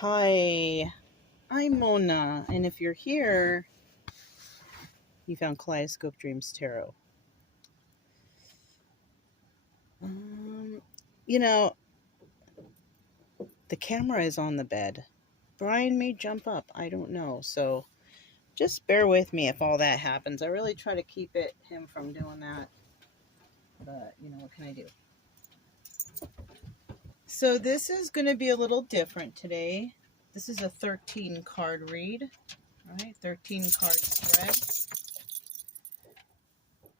Hi, I'm Mona, and if you're here, you found Kaleidoscope Dreams Tarot. Um, you know, the camera is on the bed. Brian may jump up. I don't know. So just bear with me if all that happens. I really try to keep him from doing that. But, what can I do? So this is going to be a little different today. This is a 13 card read. All right, 13 card spread.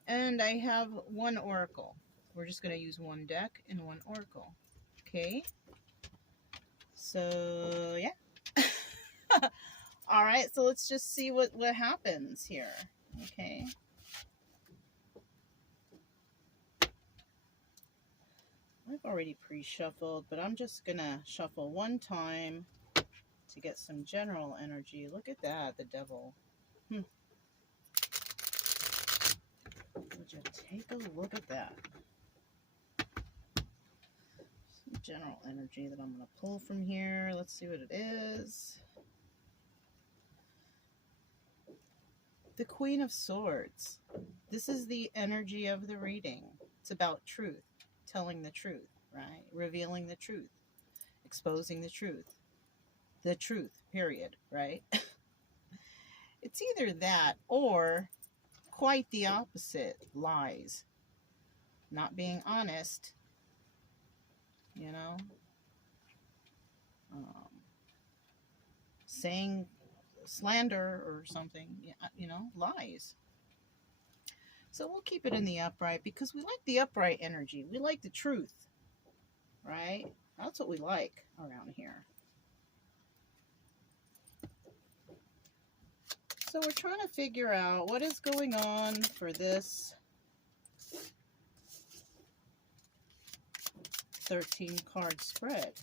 And I have one oracle. We're just going to use one deck and one oracle. Okay. So, yeah. All right. So let's just see what happens here. Okay. I've already pre-shuffled, but I'm just going to shuffle one time to get some general energy. Look at that, the devil. Would you take a look at that? Some general energy that I'm going to pull from here. Let's see what it is. The Queen of Swords. This is the energy of the reading. It's about truth, telling the truth, right? Revealing the truth, exposing the truth, period, right? It's either that or quite the opposite, lies, not being honest, saying slander or something, lies. So we'll keep it in the upright because we like the upright energy. We like the truth, right? That's what we like around here. So we're trying to figure out what is going on for this 13 card spread.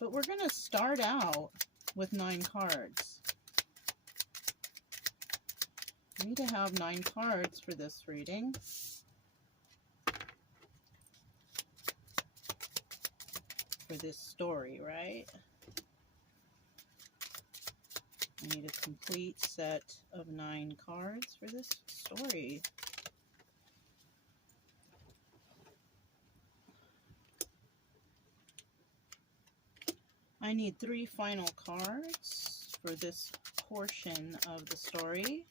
But we're going to start out with 9 cards. We need to have 9 cards for this reading. For this story, right? I need a complete set of 9 cards for this story. I need 3 final cards for this portion of the story.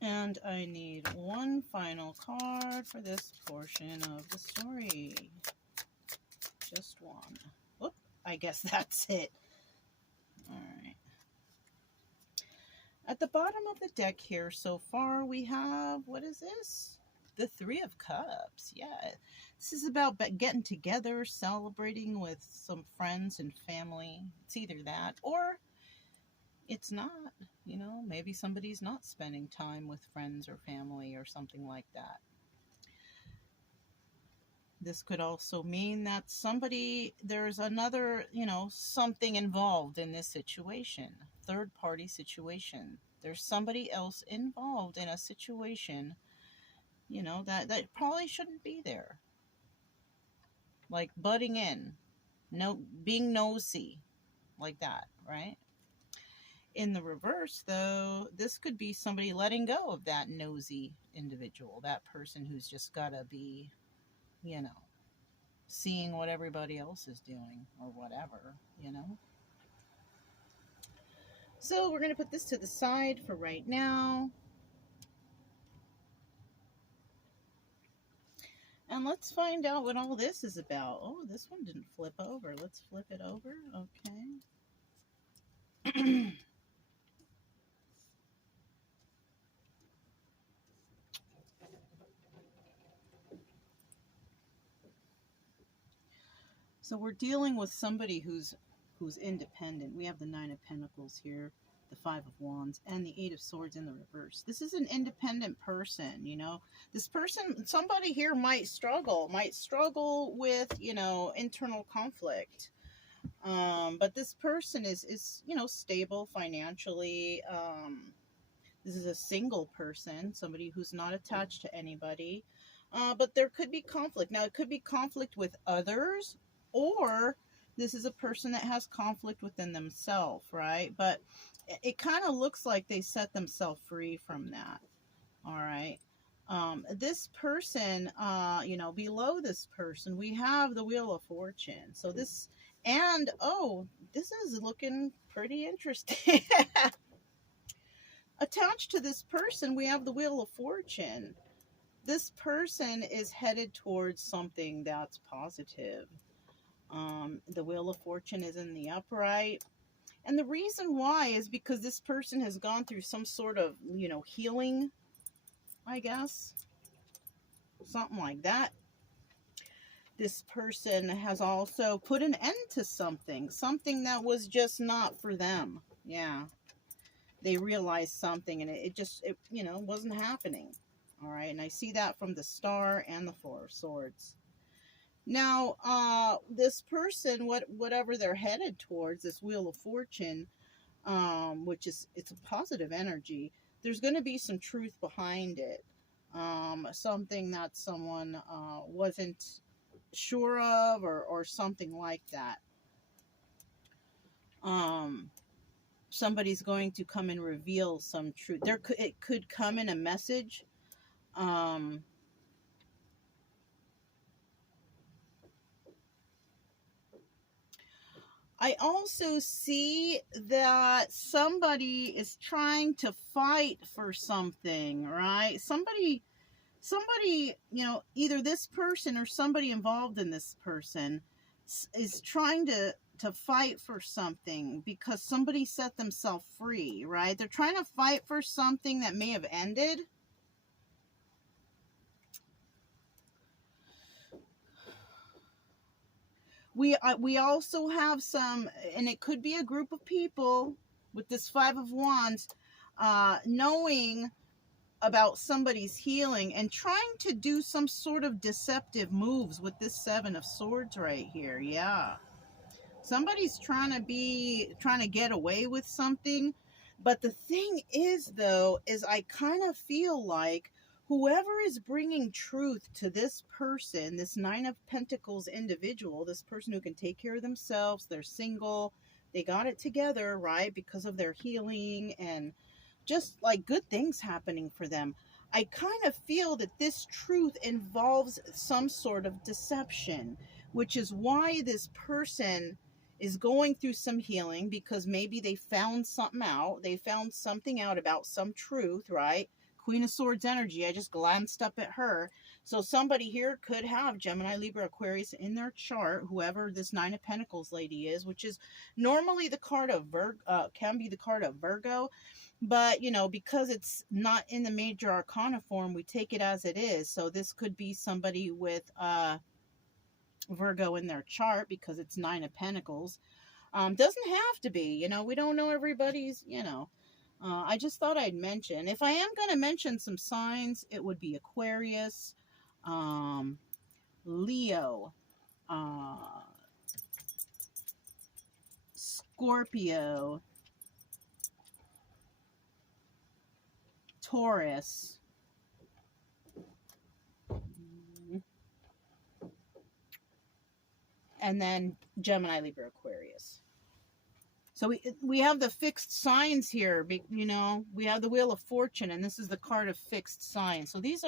And I need 1 final card for this portion of the story. Just 1. Whoop, I guess that's it. Alright. At the bottom of the deck here so far we have, what is this? The 3 of Cups. Yeah, this is about getting together, celebrating with some friends and family. It's either that or it's not. Maybe somebody's not spending time with friends or family or something like that. This could also mean that there's another, something involved in this situation. Third party situation. There's somebody else involved in a situation, that probably shouldn't be there. Like butting in, being nosy, like that, right? In the reverse, though, this could be somebody letting go of that nosy individual, that person who's just got to be, seeing what everybody else is doing or whatever, So we're going to put this to the side for right now. And let's find out what all this is about. Oh, this one didn't flip over. Let's flip it over. Okay. So we're dealing with somebody who's independent. We have the 9 of Pentacles here, the 5 of Wands, and the 8 of Swords in the reverse. This is an independent person, This person, somebody here might struggle with, internal conflict. But this person is stable financially. This is a single person, somebody who's not attached to anybody. But there could be conflict. Now, it could be conflict with others, or this is a person that has conflict within themselves, right? But it kind of looks like they set themselves free from that. All right. This person, below this person, we have the Wheel of Fortune. So this, and oh, this is looking pretty interesting. Attached to this person, we have the Wheel of Fortune. This person is headed towards something that's positive. The Wheel of Fortune is in the upright. And the reason why is because this person has gone through some sort of, healing, I guess. Something like that. This person has also put an end to something that was just not for them. Yeah. They realized something and it wasn't happening. All right. And I see that from the Star and the Four of Swords. Now, this person, whatever they're headed towards, this Wheel of Fortune, it's a positive energy. There's going to be some truth behind it. Something that someone wasn't sure of, or something like that. Somebody's going to come and reveal some truth. It could come in a message. I also see that somebody is trying to fight for something, right? Somebody, either this person or somebody involved in this person is trying to fight for something because somebody set themselves free, right? They're trying to fight for something that may have ended. We also have some, and it could be a group of people with this Five of Wands, knowing about somebody's healing and trying to do some sort of deceptive moves with this Seven of Swords right here. Yeah. Somebody's trying to get away with something. But the thing is, though, is I kind of feel like whoever is bringing truth to this person, this Nine of Pentacles individual, this person who can take care of themselves, they're single, they got it together, right, because of their healing and just like good things happening for them. I kind of feel that this truth involves some sort of deception, which is why this person is going through some healing, because maybe they found something out. They found something out about some truth, right? Queen of Swords energy. I just glanced up at her. So somebody here could have Gemini, Libra, Aquarius in their chart, whoever this Nine of Pentacles lady is, which is normally the card of can be the card of Virgo. But, because it's not in the major arcana form, we take it as it is. So this could be somebody with Virgo in their chart because it's Nine of Pentacles. Doesn't have to be, we don't know everybody's, I just thought I'd mention. If I am going to mention some signs, it would be Aquarius, Leo, Scorpio, Taurus, and then Gemini, Libra, Aquarius. So we have the fixed signs here, we have the Wheel of Fortune, and this is the card of fixed signs. So this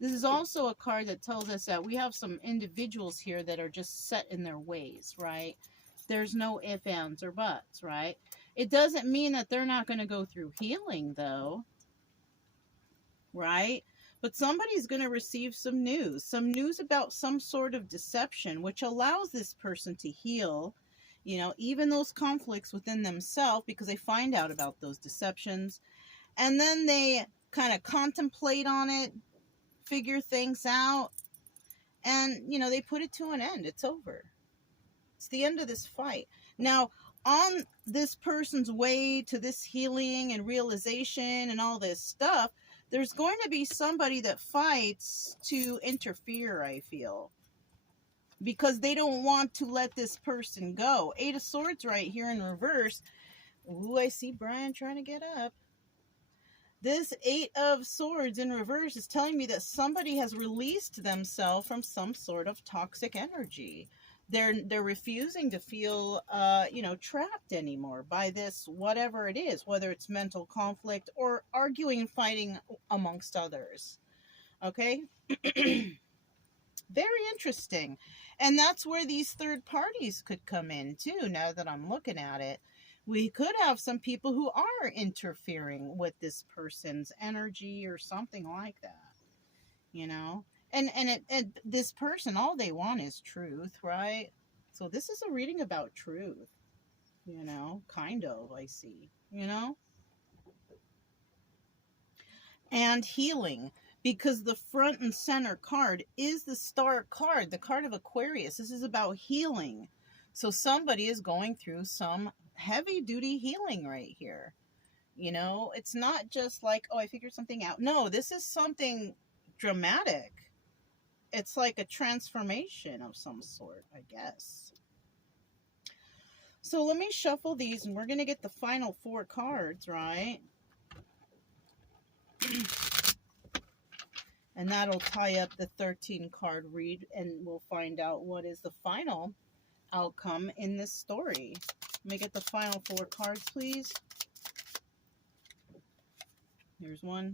is also a card that tells us that we have some individuals here that are just set in their ways, right? There's no ifs, ands, or buts, right? It doesn't mean that they're not going to go through healing, though, right? But somebody's going to receive some news about some sort of deception, which allows this person to heal, even those conflicts within themselves, because they find out about those deceptions. And then they kind of contemplate on it, figure things out, and, they put it to an end. It's over. It's the end of this fight. Now, on this person's way to this healing and realization and all this stuff, there's going to be somebody that fights to interfere, I feel, because they don't want to let this person go. Eight of Swords right here in reverse. Ooh, I see Brian trying to get up. This Eight of Swords in reverse is telling me that somebody has released themselves from some sort of toxic energy. They're refusing to feel trapped anymore by this, whatever it is, whether it's mental conflict or arguing and fighting amongst others. Okay? Very interesting. And that's where these third parties could come in too, now that I'm looking at it. We could have some people who are interfering with this person's energy or something like that, you know? And this person, all they want is truth, right? So this is a reading about truth, kind of, I see, and healing, because the front and center card is the Star card, the card of Aquarius. This is about healing. So somebody is going through some heavy duty healing right here. It's not just like, oh, I figured something out. No, this is something dramatic. It's like a transformation of some sort, I guess. So let me shuffle these, and we're going to get the final 4 cards, right? And that'll tie up the 13 card read, and we'll find out what is the final outcome in this story. Let me get the final 4 cards, please. Here's one.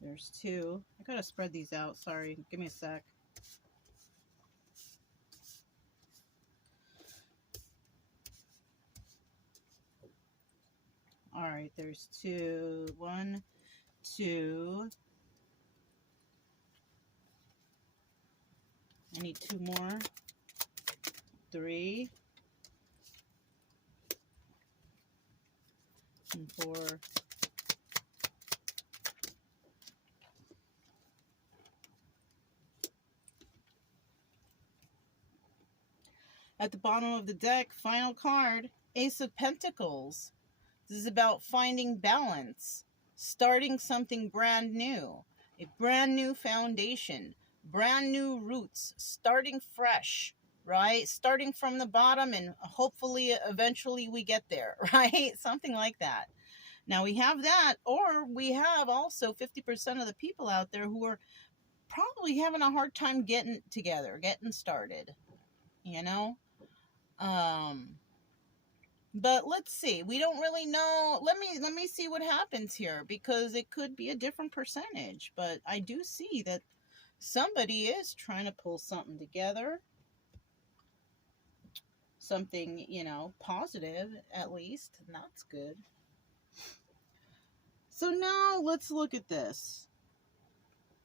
There's 2. I gotta spread these out. Sorry. Give me a sec. All right. There's 2. 1, 2. I need 2 more. 3. And 4. At the bottom of the deck, final card, Ace of Pentacles. This is about finding balance, starting something brand new, a brand new foundation, brand new roots, starting fresh, right? Starting from the bottom, and hopefully eventually we get there, right? Something like that. Now we have that, or we have also 50% of the people out there who are probably having a hard time getting together, getting started, But let's see. We don't really know. Let me see what happens here, because it could be a different percentage. But I do see that somebody is trying to pull something together. Something, positive at least. And that's good. So now let's look at this.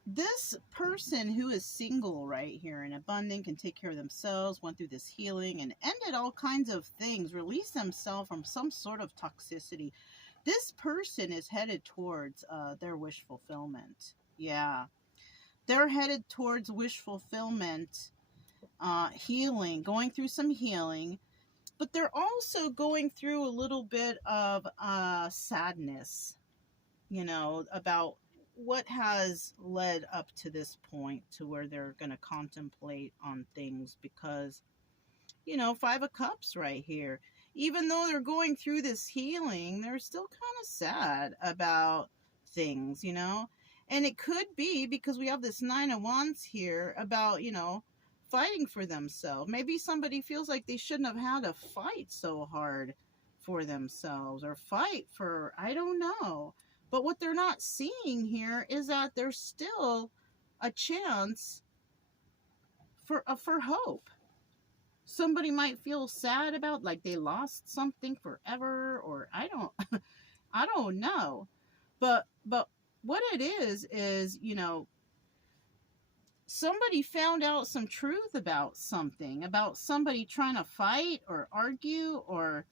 This person who is single right here and abundant, can take care of themselves, went through this healing and ended all kinds of things, released themselves from some sort of toxicity. This person is headed towards their wish fulfillment. Yeah. They're headed towards wish fulfillment, healing, going through some healing, but they're also going through a little bit of sadness, about what has led up to this point to where they're going to contemplate on things, because, 5 of Cups right here. Even though they're going through this healing, they're still kind of sad about things, And it could be because we have this 9 of Wands here about, fighting for themselves. Maybe somebody feels like they shouldn't have had to fight so hard for themselves, or fight for, I don't know. But what they're not seeing here is that there's still a chance for hope. Somebody might feel sad about, like, they lost something forever, or I don't know. But what it is, somebody found out some truth about something, about somebody trying to fight or argue, or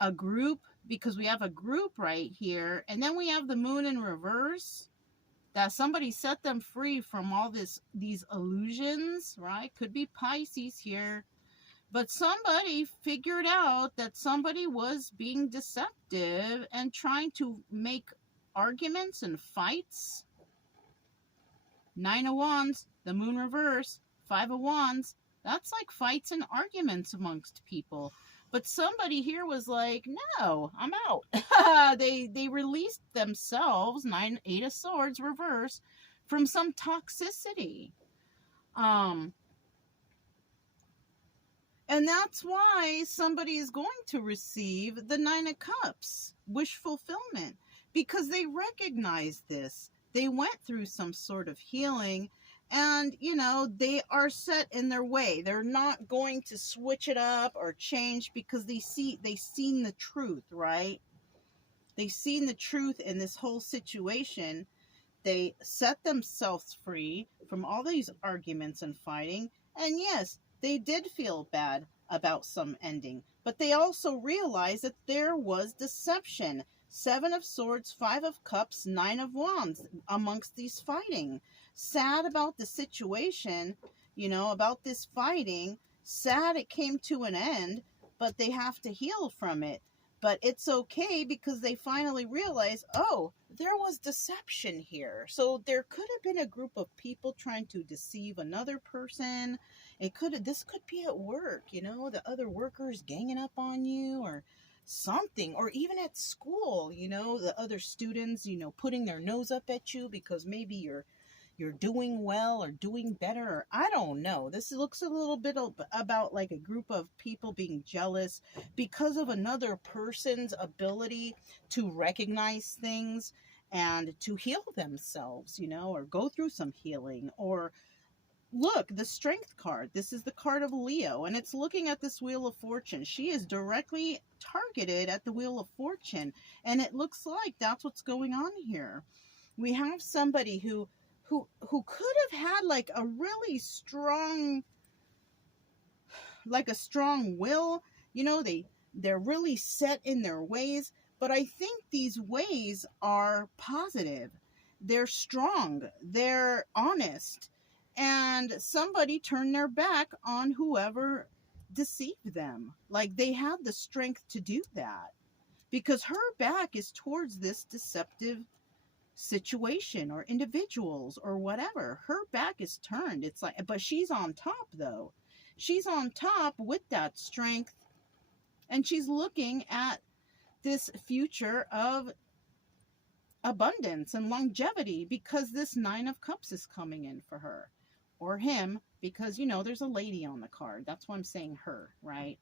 a group, because we have a group right here, and then we have the moon in reverse, that somebody set them free from all these illusions, right? Could be Pisces here, but somebody figured out that somebody was being deceptive and trying to make arguments and fights. 9 of Wands, the moon reverse, Five of Wands, that's like fights and arguments amongst people. But somebody here was like, no, I'm out. They released themselves, Eight of Swords reverse, from some toxicity. And that's why somebody is going to receive the Nine of Cups, wish fulfillment, because they recognize this. They went through some sort of healing, and, they are set in their way. They're not going to switch it up or change because they've seen the truth, right? They've seen the truth in this whole situation. They set themselves free from all these arguments and fighting. And yes, they did feel bad about some ending, but they also realized that there was deception. Seven of Swords, Five of Cups, Nine of Wands amongst these fighting. Sad about the situation, about this fighting. Sad it came to an end, but they have to heal from it. But it's okay because they finally realize, oh, there was deception here. So there could have been a group of people trying to deceive another person. This could be at work, the other workers ganging up on you or something, or even at school, the other students, putting their nose up at you because maybe you're doing well or doing better, or I don't know. This looks a little bit about like a group of people being jealous because of another person's ability to recognize things and to heal themselves, or go through some healing. Or look, the Strength card. This is the card of Leo, and it's looking at this Wheel of Fortune. She is directly targeted at the Wheel of Fortune, and it looks like that's what's going on here. We have somebody who could have had like a really strong, like a strong will, they're really set in their ways, but I think these ways are positive. They're strong, they're honest, and somebody turned their back on whoever deceived them. Like they have the strength to do that because her back is towards this deceptive situation or individuals or whatever. Her back is turned. It's like, but she's on top though. She's on top with that strength, and she's looking at this future of abundance and longevity because this Nine of Cups is coming in for her or him, because there's a lady on the card. That's why I'm saying her, right?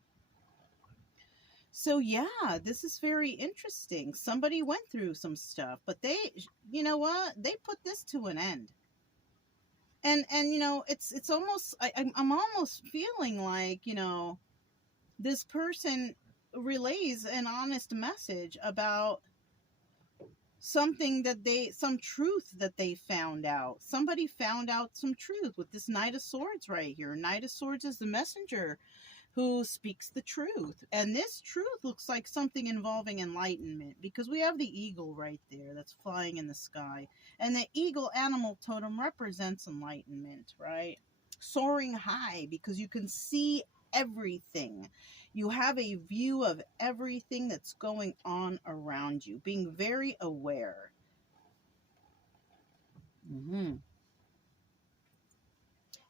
So yeah, this is very interesting. Somebody went through some stuff, but they, you know what? They put this to an end. And it's almost, I'm almost feeling like, this person relays an honest message about something some truth that they found out. Somebody found out some truth with this Knight of Swords right here. Knight of Swords is the messenger who speaks the truth. And this truth looks like something involving enlightenment because we have the eagle right there that's flying in the sky. And the eagle animal totem represents enlightenment, right? Soaring high because you can see everything. You have a view of everything that's going on around you, being very aware.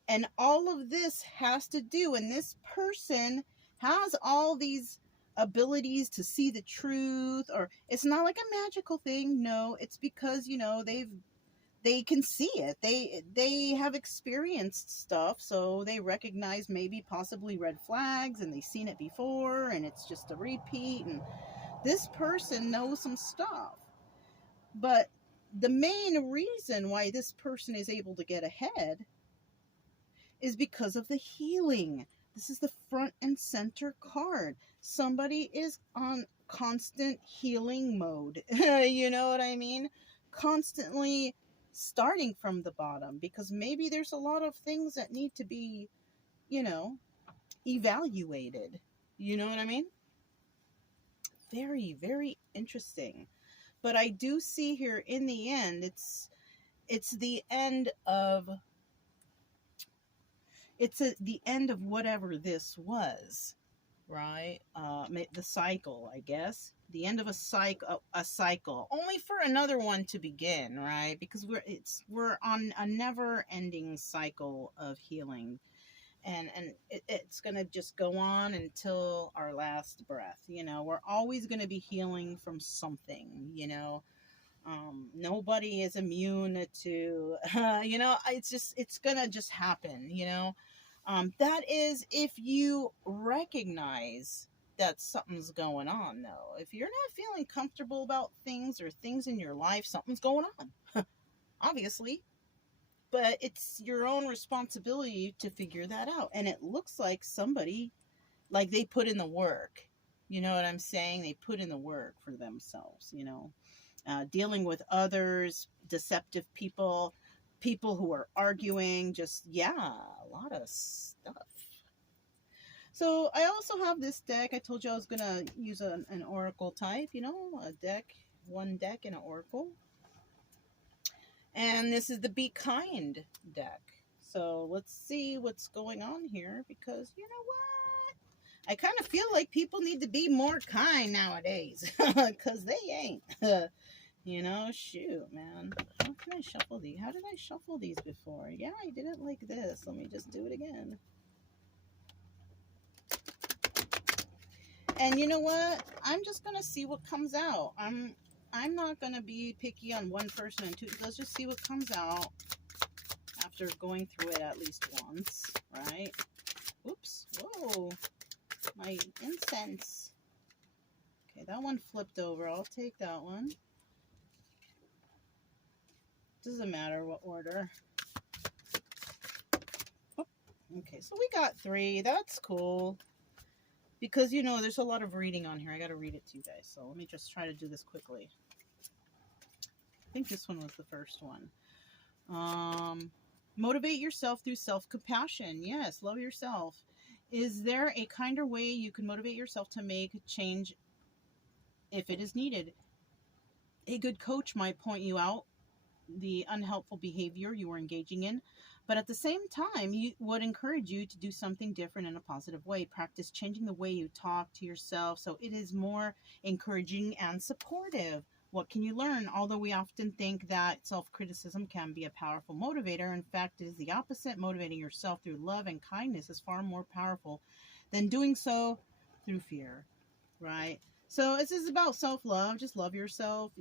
And all of this has to do, and this person has all these abilities to see the truth, or it's not like a magical thing. No, it's because, they can see it. They have experienced stuff, so they recognize maybe possibly red flags, and they've seen it before, and it's just a repeat. And this person knows some stuff. But the main reason why this person is able to get ahead is because of the healing. This is the front and center card. Somebody is on constant healing mode. You know what I mean? Constantly starting from the bottom, because maybe there's a lot of things that need to be, evaluated. You know what I mean? Very, very interesting. But I do see here in the end, it's the end of the end of whatever this was, right? The cycle, I guess. The end of a cycle, only for another one to begin, right? Because we're on a never-ending cycle of healing. and it's going to just go on until our last breath. We're always going to be healing from something. Nobody is immune to it's going to just happen. That is if you recognize that something's going on. Though if you're not feeling comfortable about things or things in your life, something's going on. Obviously. But it's your own responsibility to figure that out. And it looks like somebody, like they put in the work. You know what I'm saying? They put in the work for themselves, dealing with others, deceptive people, people who are arguing, a lot of stuff. So I also have this deck. I told you I was going to use an oracle type, a deck, one deck and an oracle. And this is the Be Kind deck. So let's see what's going on here, because you know what? I kind of feel like people need to be more kind nowadays, because they ain't. Shoot, man. How can I shuffle these? How did I shuffle these before? Yeah, I did it like this. Let me just do it again. And you know what? I'm just going to see what comes out. I'm not going to be picky on one person and two. Let's just see what comes out after going through it at least once, right? Oops. Whoa. My incense. Okay, that one flipped over. I'll take that one. Doesn't matter what order. Oh, okay, so we got 3. That's cool. Because, there's a lot of reading on here. I got to read it to you guys. So let me just try to do this quickly. I think this one was the first one. Motivate yourself through self-compassion. Yes, love yourself. Is there a kinder way you can motivate yourself to make change if it is needed? A good coach might point you out the unhelpful behavior you are engaging in, but at the same time, you would encourage you to do something different in a positive way. Practice changing the way you talk to yourself so it is more encouraging and supportive. What can you learn? Although we often think that self-criticism can be a powerful motivator, in fact, it is the opposite. Motivating yourself through love and kindness is far more powerful than doing so through fear, right? So this is about self-love. Just love yourself,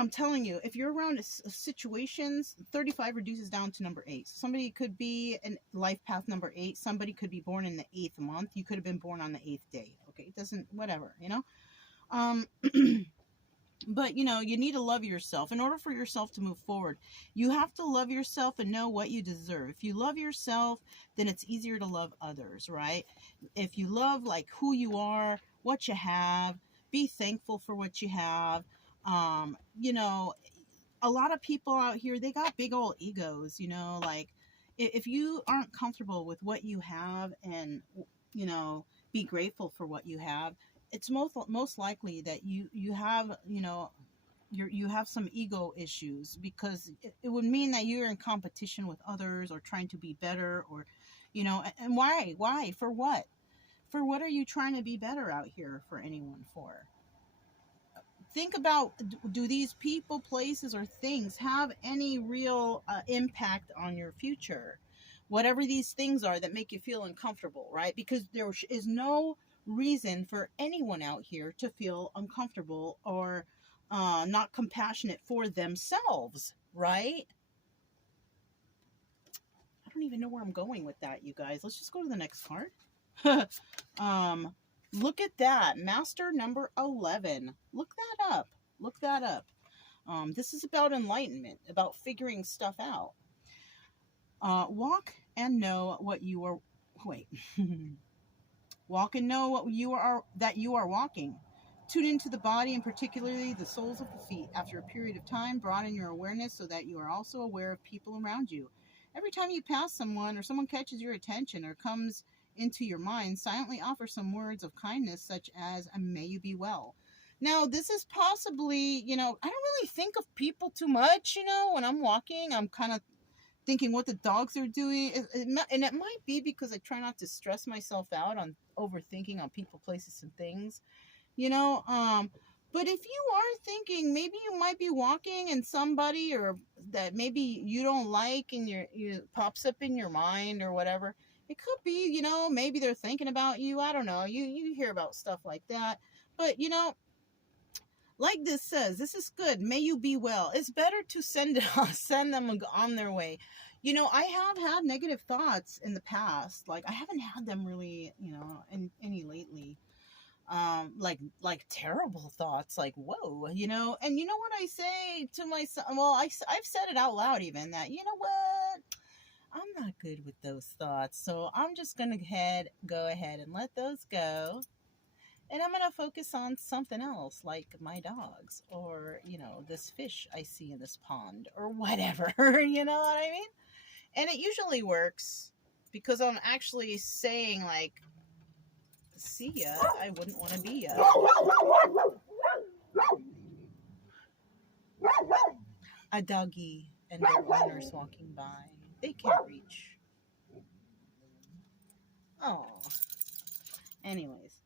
I'm telling you, if you're around situations, 35 reduces down to number 8. So somebody could be in life path number 8. Somebody could be born in the 8th month. You could have been born on the 8th day. Okay, it doesn't, whatever, But, you need to love yourself. In order for yourself to move forward, you have to love yourself and know what you deserve. If you love yourself, then it's easier to love others, right? If you love, like, who you are, what you have, be thankful for what you have. A lot of people out here, they got big old egos, like if you aren't comfortable with what you have and, be grateful for what you have, it's most likely that you have, you have some ego issues, because it would mean that you're in competition with others or trying to be better, or, and why, for what are you trying to be better out here for anyone for? Think about, do these people, places, or things have any real impact on your future? Whatever these things are that make you feel uncomfortable, right? Because there is no reason for anyone out here to feel uncomfortable or not compassionate for themselves, right? I don't even know where I'm going with that, you guys. Let's just go to the next card. Look at that. Master number 11. Look that up. Look that up. This is about enlightenment, about figuring stuff out. Walk and know what you are... Wait. Walk and know what you are, that you are walking. Tune into the body, and particularly the soles of the feet. After a period of time, broaden your awareness so that you are also aware of people around you. Every time you pass someone, or someone catches your attention, or comes into your mind, silently offer some words of kindness, such as, may you be well. Now, this is possibly, I don't really think of people too much, when I'm walking. I'm kind of thinking what the dogs are doing. And it might be because I try not to stress myself out on overthinking on people, places, and things, But if you are thinking maybe you might be walking and somebody or that maybe you don't like and you pops up in your mind or whatever, it could be, maybe they're thinking about you. I don't know. You hear about stuff like that. But like this says, this is good. May you be well. It's better to send them on their way. I have had negative thoughts in the past. Like I haven't had them really, any lately. Like terrible thoughts, like whoa, and you know what I say to myself. Well, I've said it out loud even that what, I'm not good with those thoughts, so I'm just gonna go ahead and let those go, and I'm gonna focus on something else, like my dogs, or this fish I see in this pond, or whatever. You know what I mean? And it usually works because I'm actually saying like, see ya, I wouldn't want to be ya. A doggy and their owners walking by. They can't reach. Oh. Anyways,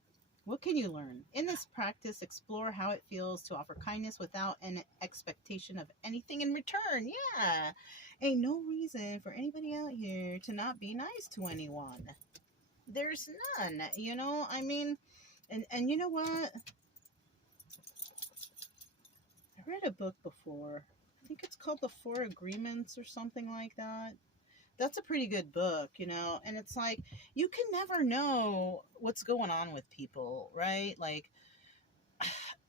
what can you learn? In this practice, explore how it feels to offer kindness without an expectation of anything in return. Yeah. Ain't no reason for anybody out here to not be nice to anyone. There's none, I mean, and you know what? I read a book before. I think it's called The Four Agreements or something like that. That's a pretty good book, and it's like you can never know what's going on with people, right? Like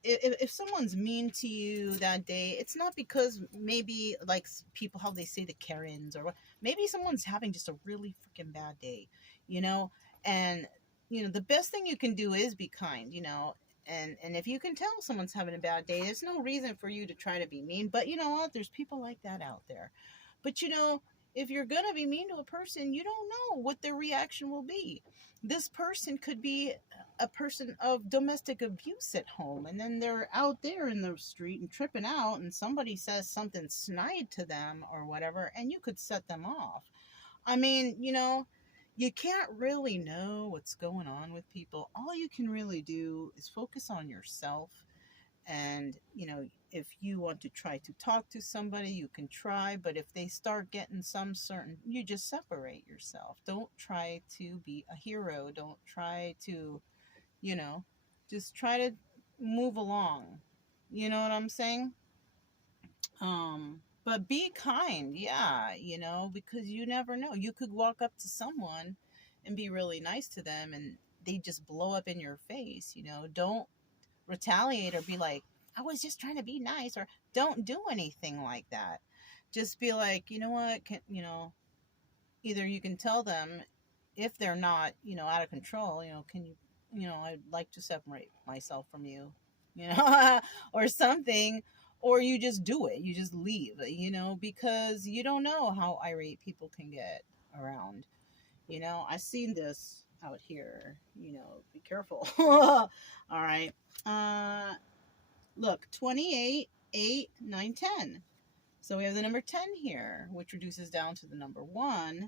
if someone's mean to you that day, it's not because maybe like people, how they say the Karens or what, maybe someone's having just a really freaking bad day, and the best thing you can do is be kind, and if you can tell someone's having a bad day, there's no reason for you to try to be mean. But you know what? There's people like that out there. But if you're going to be mean to a person, you don't know what their reaction will be. This person could be a person of domestic abuse at home, and then they're out there in the street and tripping out, and somebody says something snide to them or whatever, and you could set them off. I mean, you can't really know what's going on with people. All you can really do is focus on yourself. And, if you want to try to talk to somebody, you can try. But if they start getting you just separate yourself. Don't try to be a hero. Don't try to, you know, just try to move along. You know what I'm saying? But be kind, yeah, because you never know. You could walk up to someone and be really nice to them and they just blow up in your face, Don't retaliate or be like, I was just trying to be nice, or don't do anything like that. Just be like, you know what, either you can tell them if they're not, out of control, can you, I'd like to separate myself from you, or something, or you just do it. You just leave, because you don't know how irate people can get around. I've seen this out here, be careful. All right. Look, 28, 8, 9, 10. So we have the number 10 here, which reduces down to the number 1.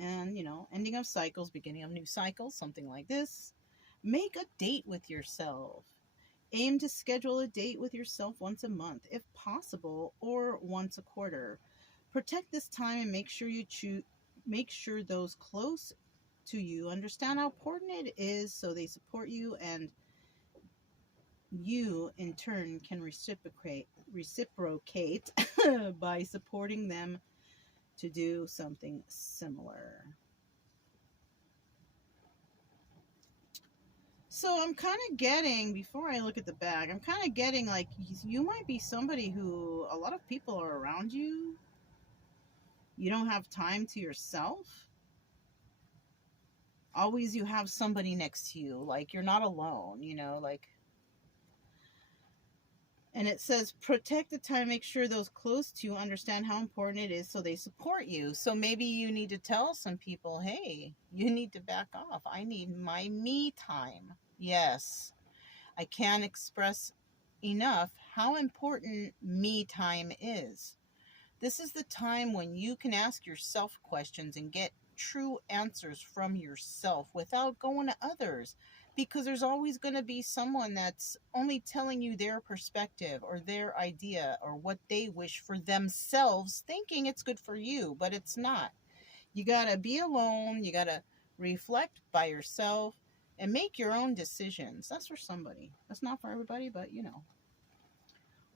And, ending of cycles, beginning of new cycles, something like this. Make a date with yourself. Aim to schedule a date with yourself once a month, if possible, or once a quarter. Protect this time and make sure those close to you understand how important it is, so they support you, and you in turn can reciprocate by supporting them to do something similar. So I'm kind of getting, before I look at the bag, I'm kind of getting like you might be somebody who a lot of people are around you. You don't have time to yourself. Always you have somebody next to you. Like you're not alone, like. And it says, protect the time, make sure those close to you understand how important it is, so they support you. So maybe you need to tell some people, hey, you need to back off. I need my me time. Yes, I can't express enough how important me time is. This is the time when you can ask yourself questions and get true answers from yourself without going to others. because there's always going to be someone that's only telling you their perspective or their idea or what they wish for themselves, thinking it's good for you, but it's not. You got to be alone. You got to reflect by yourself and make your own decisions. That's for somebody. That's not for everybody, but you know.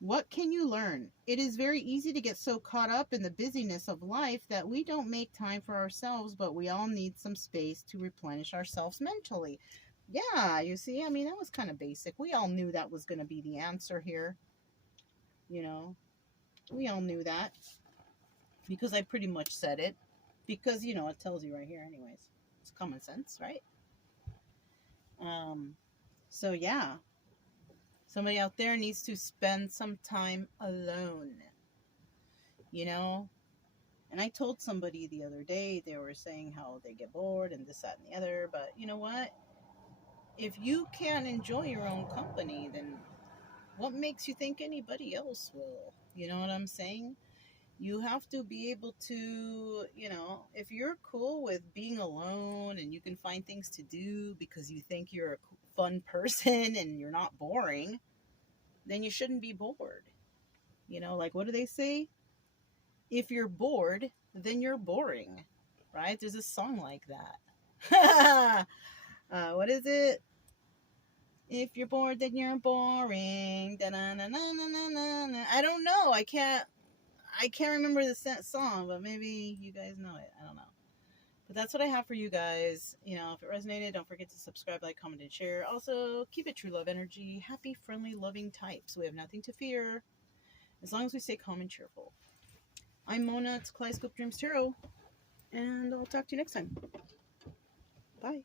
What can you learn? It is very easy to get so caught up in the busyness of life that we don't make time for ourselves, but we all need some space to replenish ourselves mentally. Yeah, you see, I mean, that was kind of basic. We all knew that was going to be the answer here. You know, we all knew that because I pretty much said it. Because, you know, it tells you right here, anyways. It's common sense, right? So, yeah. Somebody out there needs to spend some time alone. You know? And I told somebody the other day, they were saying how they get bored and this, that, and the other. But you know what? If you can't enjoy your own company, then what makes you think anybody else will? You know what I'm saying? You have to be able to, you know, if you're cool with being alone and you can find things to do because you think you're a fun person and you're not boring, then you shouldn't be bored. You know, like what do they say? If you're bored, then you're boring, right? There's a song like that. What is it? If you're bored, then you're boring. Da-na-na-na-na-na-na. I don't know. I can't remember the song, but maybe you guys know it. I don't know. But that's what I have for you guys. You know, if it resonated, don't forget to subscribe, like, comment, and share. Also, keep it true love energy. Happy, friendly, loving types. We have nothing to fear as long as we stay calm and cheerful. I'm Mona. It's Kaleidoscope Dreams Tarot. And I'll talk to you next time. Bye.